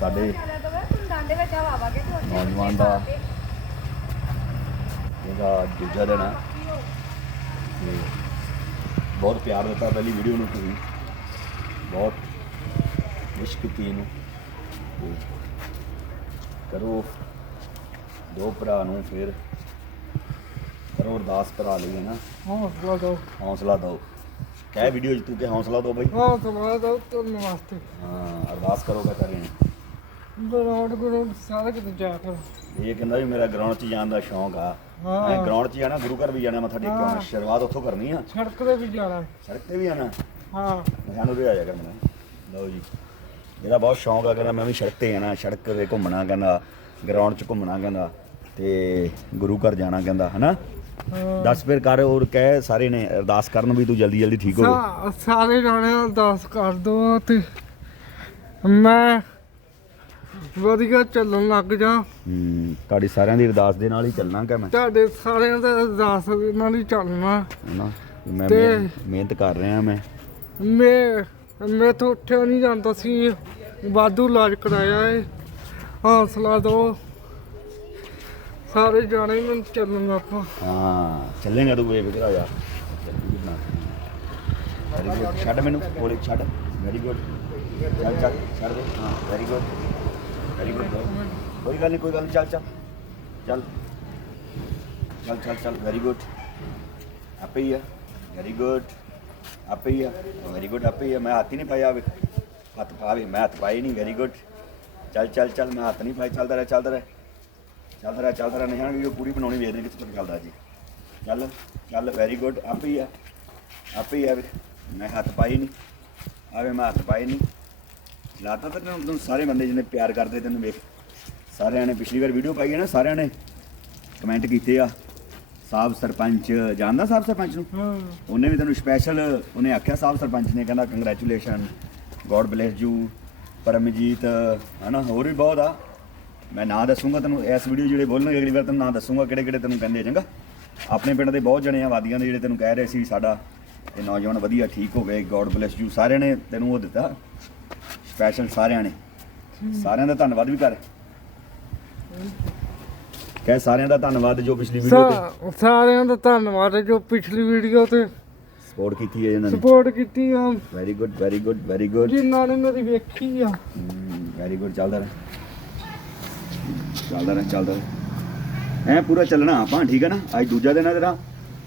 ਸਾਡੇ ਨੌਜਵਾਨ ਦਾ ਇਹਦਾ ਦੂਜਾ ਦਿਨ ਹੈ। ਤੇ ਬਹੁਤ ਪਿਆਰ ਦਿੱਤਾ ਪਹਿਲੀ ਵੀਡੀਓ ਨੂੰ ਤੁਸੀਂ। ਬਹੁਤ ਵਿਸ਼ ਕੀਤੀ ਇਹਨੂੰ। ਕਰੋ ਦੋ ਭਰਾ ਨੂੰ ਫਿਰ ਕਰੋ ਅਰਦਾਸ ਕਰਾ ਲਈ ਹੈ ਨਾ? ਹੌਸਲਾ ਦੋ ਹੌਸਲਾ ਦਿਓ। ਕਹਿ ਵੀਡੀਓ 'ਚ ਤੂੰ ਕਿ ਹੌਸਲਾ ਦਿਓ ਬਈ। ਹੌਸਲਾ ਦੋ ਤੁਰਨ ਵਾਸਤੇ ਹਾਂ ਅਰਦਾਸ ਕਰੋਗਾ ਕਰੇ। ਗਰਾਉਂਡ ਗਰਾਉਂਡ ਸਾਰਾ ਕਿਤੇ ਜਾ ਕਰ ਇਹ ਕਹਿੰਦਾ ਵੀ ਮੇਰਾ ਗਰਾਊਂਡ 'ਚ ਜਾਣ ਦਾ ਸ਼ੌਂਕ ਆ। ਹਾਂ। ਮੈਂ ਗਰਾਊਂਡ 'ਚ ਜਾਣਾ ਗੁਰੂ ਘਰ ਵੀ ਜਾਣਾ ਮੱਥਾ ਟੇਕ ਕੇ ਆਉਣਾ ਹਾਂ। ਸ਼ੁਰੂਆਤ ਉੱਥੋਂ ਕਰਨੀ ਆ। ਸੜਕ ਤੇ ਵੀ ਜਾਣਾ। ਸੜਕ ਤੇ ਵੀ ਆਣਾ ਹਾਂ। ਸਾਨੂੰ ਤੇ ਆ ਜਾ ਕਰਨਾ। ਲਓ ਜੀ। ਇਹਦਾ ਬਹੁਤ ਸ਼ੌਂਕ ਆ ਕਹਿੰਦਾ ਮੈਂ ਵੀ ਸੜਕ ਤੇ ਆਣਾ ਸੜਕ ਤੇ ਘੁੰਮਣਾ ਕਹਿੰਦਾ ਗਰਾਊਂਡ 'ਚ ਘੁੰਮਣਾ ਕਹਿੰਦਾ। ਤੇ ਗੁਰੂ ਘਰ ਜਾਣਾ ਕਹਿੰਦਾ ਹਨਾ? ਹਾਂ। ਦੱਸ ਫਿਰ ਕਰ ਔਰ ਕਹਿ ਸਾਰੇ ਨੇ ਅਰਦਾਸ ਕਰਨ ਵੀ ਤੂੰ ਜਲਦੀ ਜਲਦੀ ਠੀਕ ਹੋ ਸਾ- ਸਾਰੇ ਜਾਣੇ ਅਰਦਾਸ ਕਰ ਦੋ ਤੇ ਮੈਂ ਵਧੀਆ ਚੱਲਣ ਲੱਗ ਜਾ। ਹੂੰ ਤੁਹਾਡੀ ਸਾਰਿਆਂ ਦੀ ਅਰਦਾਸ ਦੇ ਨਾਲ ਹੀ ਚੱਲਣਾ ਕਿ ਮੈਂ? ਤੁਹਾਡੇ ਸਾਰਿਆਂ ਦਾ ਅਰਦਾਸ ਦੇ ਨਾਲ ਹੀ ਚੱਲਣਾ। ਹਨਾ ਮੈਂ ਤੇ- ਮਿਹਨਤ- ਕਰ ਰਿਹਾ ਮੈਂ। ਮੈਂ ਮੈਂ ਤੋਂ ਉੱਠਿਆ ਨਹੀਂ ਜਾਂਦਾ ਸੀ। ਵਾਧੂ ਇਲਾਜ ਕਰਾਇਆ ਏ। ਹੌਸਲਾ ਦੋ। ਸਾਰੇ ਜਾਣੇ ਮੈਨੂੰ ਚੱਲਣ ਆਪਾਂ ਹਾਂ ਚੱਲੇਗਾ ਤੂੰ ਬੇਫਿਕਰ ਹੋ ਜਾ। ਵੈਰੀ ਗੁੱਡ ਛੱਡ ਮੈਨੂੰ ਕੋਲੇ ਛੱਡ। ਵੈਰੀ ਗੁੱਡ ਚੱਲ ਚੱਲ ਛੱਡ ਦੇ। ਹਾਂ ਵੈਰੀ ਗੁੱਡ ਵੈਰੀ ਗੁੱਡ ਕੋਈ ਗੱਲ ਨਹੀਂ, ਕੋਈ ਗੱਲ ਨਹੀਂ, ਚੱਲ ਚੱਲ। ਚੱਲ। ਚੱਲ ਚੱਲ ਚੱਲ। ਵੈਰੀ ਗੁੱਡ ਆਪੇ ਹੀ ਆ। ਵੈਰੀ ਗੁੱਡ ਆਪੇ ਹੀ ਆ। ਵੈਰੀ ਗੁੱਡ ਆਪੇ ਹੀ ਆ। ਮੈਂ ਹੱਥ ਹੀ ਨਹੀਂ ਪਾਇਆ ਵੇ ਹੱਥ ਪਾਵੇ ਮੈਂ ਹੱਥ ਪਾਈ ਨਹੀਂ। ਵੈਰੀ ਗੁੱਡ ਚੱਲ ਚੱਲ ਚੱਲ। ਮੈਂ ਹੱਥ ਨਹੀਂ ਪਾਇਆ ਚੱਲਦਾ ਰਹਿ ਚੱਲਦਾ ਰਹਿ। ਚੱਲਦਾ ਰਹਿ ਚੱਲਦਾ ਰਹਿ। ਨਿਸ਼ਾਨ ਵੀਡੀਓ ਪੂਰੀ ਬਣਾਉਣੀ ਵੇਖਦੇ ਕਿੱਥੇ ਤੱਕ ਚੱਲਦਾ ਜੀ। ਚੱਲ ਚੱਲ। ਵੈਰੀ ਗੁੱਡ ਆਪੇ ਹੀ ਆ। ਆਪੇ ਹੀ ਆ ਵੇ ਮੈਂ ਹੱਥ ਪਾਈ ਨਹੀਂ। ਆਵੇ ਮੈਂ ਹੱਥ ਪਾਈ ਨਹੀਂ। ਲਾਤਾ ਤਾਂ ਤੈਨੂੰ ਤੈਨੂੰ ਸਾਰੇ ਬੰਦੇ ਜਿਹਨੇ ਪਿਆਰ ਕਰਦੇ ਤੈਨੂੰ ਵੇਖ। ਸਾਰਿਆਂ ਨੇ ਪਿਛਲੀ ਵਾਰ ਵੀਡੀਓ ਪਾਈ ਹੈ ਨਾ ਸਾਰਿਆਂ ਨੇ ਕਮੈਂਟ ਕੀਤੇ ਆ। ਸਾਹਿਬ ਸਰਪੰਚ ਜਾਣਦਾ ਸਾਹਿਬ ਸਰਪੰਚ ਨੂੰ? ਉਹਨੇ ਵੀ ਤੈਨੂੰ ਸਪੈਸ਼ਲ ਉਹਨੇ ਆਖਿਆ ਸਾਹਿਬ ਸਰਪੰਚ ਨੇ ਕਹਿੰਦਾ congratulation God bless you Paramjit ਹਨਾ ਹੋਰ ਵੀ ਬਹੁਤ ਆ। ਮੈਂ ਨਾਂ ਦੱਸੂਗਾ ਤੈਨੂੰ ਇਸ ਵੀਡੀਓ ਜਿਹੜੇ ਬੋਲਣਗੇ ਅਗਲੀ ਵਾਰ ਤੈਨੂੰ ਨਾਂ ਦੱਸੂਗਾ ਕਿਹੜੇ ਕਿਹੜੇ ਤੈਨੂੰ ਕਹਿੰਦੇ ਚੰਗਾ? ਆਪਣੇ ਪਿੰਡ ਦੇ ਬਹੁਤ ਜਣੇ ਆ ਵਾਦੀਆਂ ਦੇ ਜਿਹੜੇ ਤੈਨੂੰ ਕਹਿ ਰਹੇ ਸੀ ਸਾਡਾ ਇਹ ਨੌਜਵਾਨ ਵਧੀਆ ਠੀਕ ਹੋ ਗਏ ਗੋਡ ਬlesਸ ਯੂ ਸਾਰਿਆਂ ਨੇ ਤੈਨੂੰ ਉਹ ਦਿੱਤਾ। ਸਪੈਸ਼ਲ ਸਾਰਿਆਂ ਨੇ। ਸਾਰਿਆਂ ਦਾ ਧੰਨਵਾਦ ਵੀ ਕਰ। ਕਹਿ ਸਾਰਿਆਂ ਦਾ ਧੰਨਵਾਦ ਜੋ ਪਿਛਲੀ ਵੀਡੀਓ ਤੇ ਸਾ- ਸਾਰਿਆਂ ਦਾ ਧੰਨਵਾਦ ਹੈ ਜੋ ਪਿਛਲੀ ਵੀਡੀਓ ਤੇ ਸਪੋਰਟ ਕੀਤੀ ਹੈ ਇਹਨਾਂ ਨੇ। ਸਪੋਰਟ ਕੀਤੀ ਆ। Very good very good very good ਜਿਨ੍ਹਾਂ ਨੇ ਮੇਰੀ ਵੇਖੀ ਆ। ਵੈਰੀ ਗੁੱਡ ਚੱਲਦਾ ਰਹਿ। ਚੱਲਦਾ ਰਹਿ ਚੱਲਦਾ ਰਹਿ। ਐ ਪੂਰਾ ਚੱਲਣਾ ਆਪਾਂ ਠੀਕ ਹੈ ਨਾ? ਅੱਜ ਦੂਜਾ ਦਿਨ ਹੈ ਤੇਰਾ।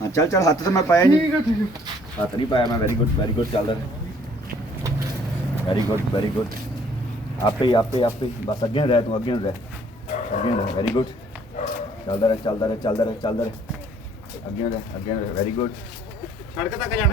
ਹਾਂ ਚੱਲ ਚੱਲ ਹੱਥ ਤਾਂ ਮੈਂ ਪਾਇਆ ਨਹੀਂ। ਠੀਕ ਹੈ ਠੀਕ ਹੈ ਹੱਥ ਨਹੀਂ ਪਾਇਆ ਮੈਂ ਵੈਰੀ ਗੁੱਡ ਵੈਰੀ ਗੁੱਡ ਚੱਲਦਾ ਰਹਿ। ਵੈਰੀ ਗੁੱਡ ਵੈਰੀ ਗੁੱਡ ਆਪੇ ਹੀ, ਆਪੇ ਆਪੇ ਬਸ ਅੱਗੇ ਰਹਿ ਤੂੰ ਅੱਗੇ ਰਹਿ ਅੱਗੇ ਰਹਿ ਵੈਰੀ ਗੁੱਡ ਚੱਲਦਾ ਰਹਿ ਚੱਲਦਾ ਰਹਿ ਚੱਲਦਾ ਰਹਿ ਚੱਲਦਾ ਰਹਿ ਅੱਗੇ ਰਹਿ ਅੱਗੇ ਰਹਿ ਵੈਰੀ ਗੁੱਡ ਸੜਕ ਤੱਕ ਜਾਣਾ